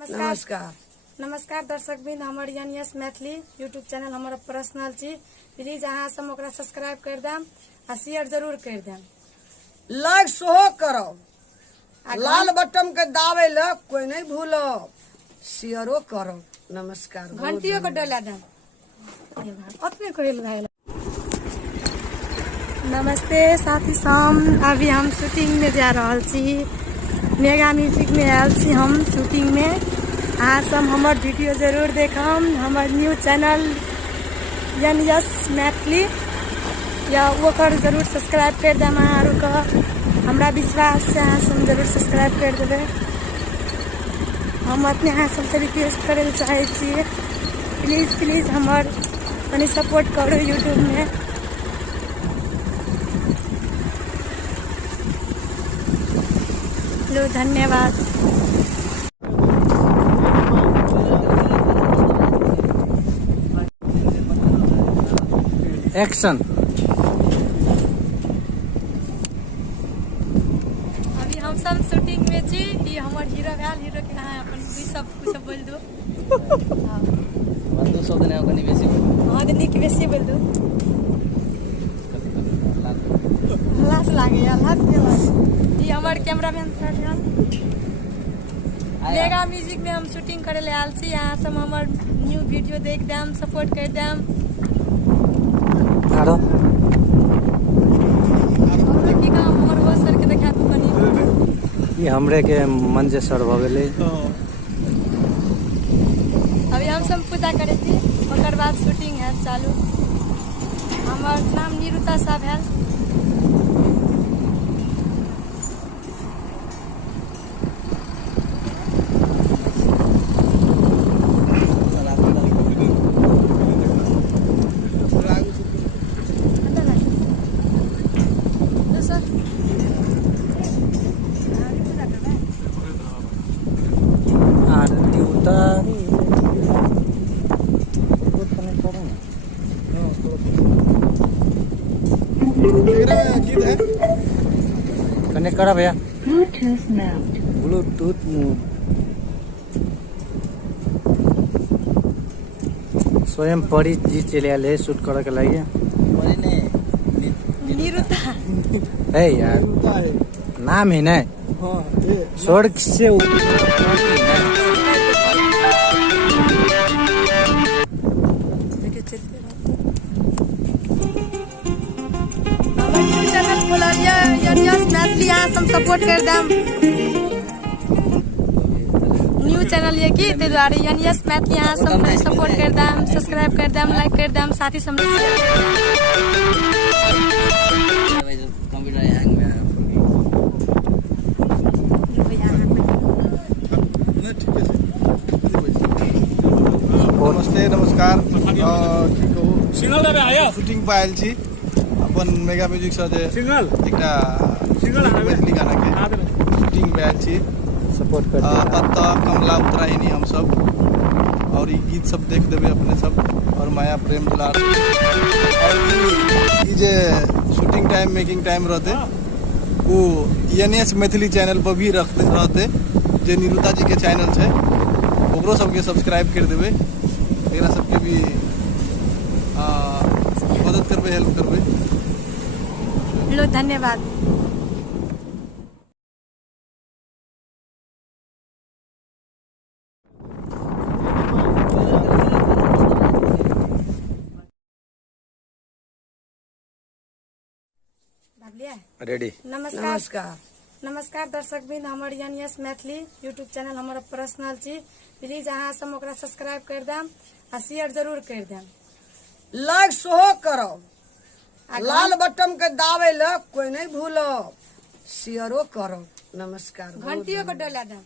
नमस्कार नमस्कार दर्शक बिंद हमर एनएस मैथिली यूट्यूब चैनल हमारा पर्सनल छी। प्लीज अहाँ सब ओकरा सब्सक्राइब कर देम आ शेयर जरूर कर देम। लाइक सोहो करब, लाल बटन के दाबे ल कोई नहीं भूलब, शेयरो करब। नमस्कार। घंटियों को डोला देम। अपने करेल भाई। नमस्ते साथी साम, अभी हम शूटिंग में जा रहा छी। मेगा म्यूजिक में आयल छी हम शूटिंग में। अहाँ सब हमर वीडियो जरूर देखम। हमर न्यू चैनल एनएस मैथिली या ओकर जरूर सब्सक्राइब कर देम। अहाँ का हमरा विश्वास से अहाँ सब जरूर सब्सक्राइब कर देवे। हम अपने अहाँ सबसे रिक्वेस्ट करे ला चाहे छी, प्लीज प्लीज हमर तनी सपोर्ट करो यूट्यूब में। लो धन्यवाद। एक्शन। अभी हम सब शूटिंग में छी। ये हमर हीरो भेल। हीरो के कहाँ अपन सब कुछ बोल दो। दो शब्द ने कनी बेसी हां तो निक बेसी बोल दो। लाज लागे यार, लाज के लागे। ये हमर कैमरामैन सर भेल। मेगा म्यूजिक में हम शूटिंग करे ले आयल छी। अहाँ सब हमर न्यू वीडियो देख देम, सपोर्ट कर देम। आरो की काम हमर वो सर के देखा तो बनी। ये हमरे के मंजे सर भ गेले। अभी हम सब पूजा करे छी, ओकर बाद शूटिंग है चालू। हमर नाम निरुता साहब है। आरती उतारी कनेक्ट करा भैया। ब्लूटूथ स्वयं परी जी चले आए शूट करे के लगे। निरुता है यार, नाम है ना स्वर्ग से मैथिली यहाँ सब सपोर्ट कर देम। न्यू चैनल ये की ते द्वारे एनएस मैथिली यहाँ सब सपोर्ट कर देम, सब्सक्राइब कर देम, लाइक कर देम, साथ ही समझ नमस्ते नमस्कार। शूटिंग पे आयल छी अपन मेगा म्यूजिक से एकटा मैथिली गाना के शूटिंग पे आयल छी। सपोर्ट कर कमला उत्तरायणी हम सब और ये गीत सब देख देवे अपने सब और माया प्रेम दुलार। और ये जे शूटिंग टाइम मेकिंग टाइम रहते वो एनएस मैथिली चैनल पर भी रखते रहते, जे निरुता जी के चैनल है ओकरो सबके सब्सक्राइब कर देवे। एकरा सबके भी मदद करबे, हेल्प करबे। लो धन्यवाद। रेडी। नमस्कार नमस्कार दर्शक बिंद हमर एनएस मैथिली यूट्यूब चैनल हमारा पर्सनल छी। प्लीज अहाँ सब ओकरा सब्सक्राइब कर देम आ शेयर जरूर कर देम। लाइक सोहो करब, लाल बटन के दाबे ल कोई नहीं भूलब, शेयरो करब। नमस्कार। घंटियों को डोला देम।